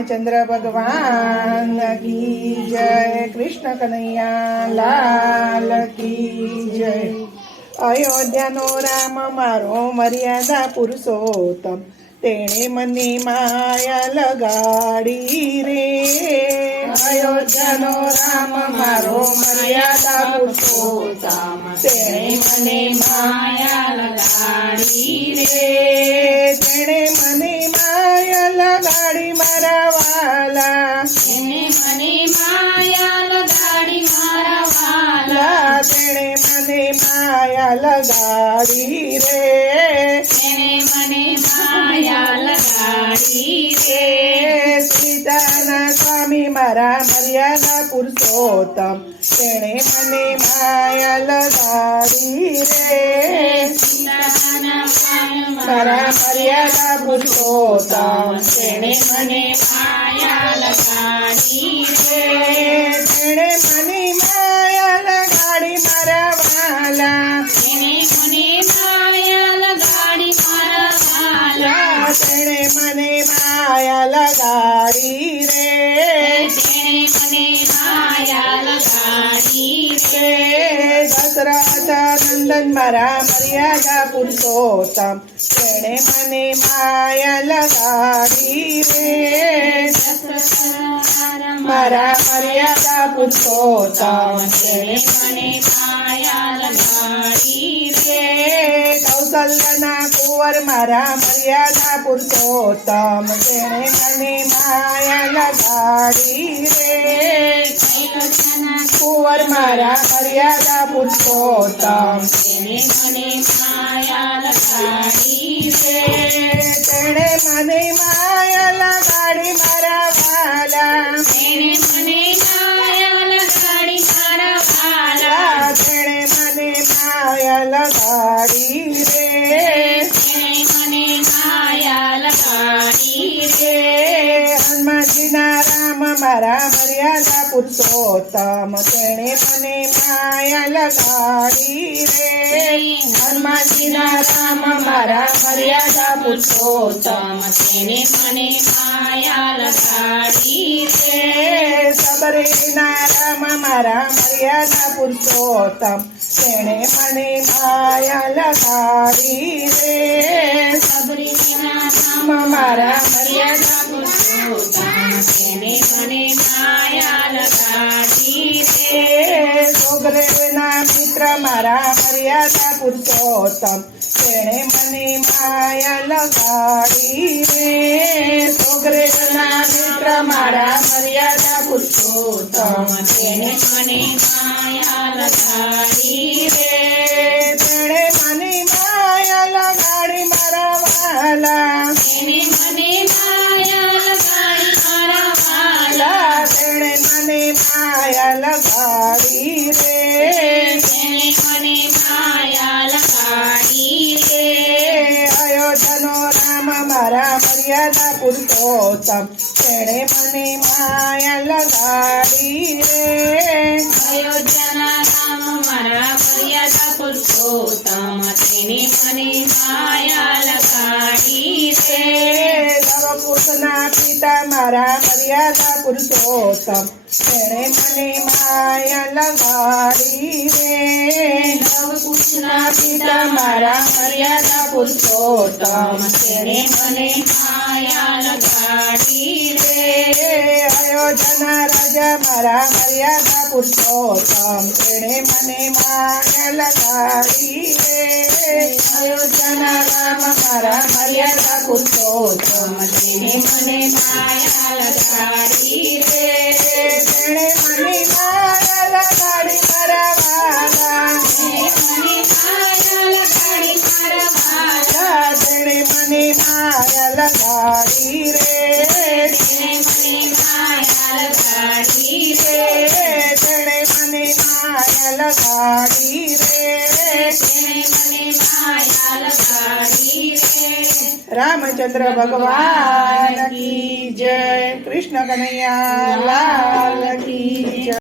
રામચંદ્ર ભગવાન કી જય કૃષ્ણ કનૈયા લાલ કી જય અયોધ્યાનો રામ મારો મર્યાદા પુરુષોત્તમ તેણે મને માયા લગાડી રે અયોધ્યાનો રામ મારો મર્યાદા પુરુષોત્તમ તેણે મને માયા લગાડી રે મારા એને મને માયા લગાડી મારા વાલા તેણે મને માયા લગાડી રે. એને મને માયા લગાડી રે. સીતાના સ્વામી મારા મર્યાદા પુરુષોત્તમ. તેણે મને માયા લગાડી રે. खरा मर्यादा पुरुषोत्ता तेणे मने माया लगाड़ी तेणे मने माया लगाड़ी मारा वाला तेणे मने माया लगाड़ी मारा मने माया लगाड़ी रे तेणे मने माया रे મને માયા લગાડી રે રે દશરથ નંદન મારા મર્યાદા પુરુષોત્તમ તેણે મને માયા લગાડી રે મારા મર્યાદા પુરુષોત્તમ તેને મને માયા લગાડી રે રે કૌશલ્યના કુંવર મારા મર્યાદા પુરુષોત્તમ તેણે મને માયા લગાડી રે. કુંવર મારા મર્યાદા પુરુષોત્તમ તેણે મને માયા લગાડી રે. તેણે મને માયા લગાડી લગાડી રે મને માયા લગાડી રે રે હનુમાનજીના રામ મારા મર્યાદા પુરુષોત્તમ તેણે મને માયા લગાડી રે હનુમાનજીના રામ મારા મર્યાદા પુરુષોત્તમ તેને મને માયા લગાડી રે રે સબરીના રામ મારા મર્યાદા પુરુષોત્તમ તેણે મને માયા લગાડી રે સબરીના રામ મારા મર્યાદા પુરુષોત્તમ તેને મને માયા લગાડી રે રે મિત્ર મારા મર્યાદા પુરુષોત્તમ. તેણે મને માયા લગાડી રે સોગરેવના મિત્ર મારા મર્યાદા પુરુષોત્તમ. તેણે મને માયા લગાડી રે રે તેણે મને માયા લગાડી મારા વાલા. તેને મને માયા રામ મારા મર્યાદા પુરુષોત્તમ તેણે મને માયા લગાડી રે અયોધ્યાના રામ મારા મર્યાદા પુરુષોત્તમ તેને મને માયા લગાડી રે રે લવકુશના પિતા મારા મર્યાદા પુરુષોત્તમ તેણે મને માયા લગાડી રે લવકુશના પિતા મારા મર્યાદા પુરુષોત્તમ તેને મને માયા લગાડી રે રે અયોધ્યાના રાજા મારા મર્યાદા પુરુષોત્તમ તેણે મને માયા લગાડી રે અયોધ્યાના રામ મારા મર્યાદા પુરુષોત્તમ તેને મને માયા લગાડી રે તેણે મને માયા લગાડી મારા વાલા મને रामचंद्र भगवान की जय कृष्ण कन्हैया लाल की जय।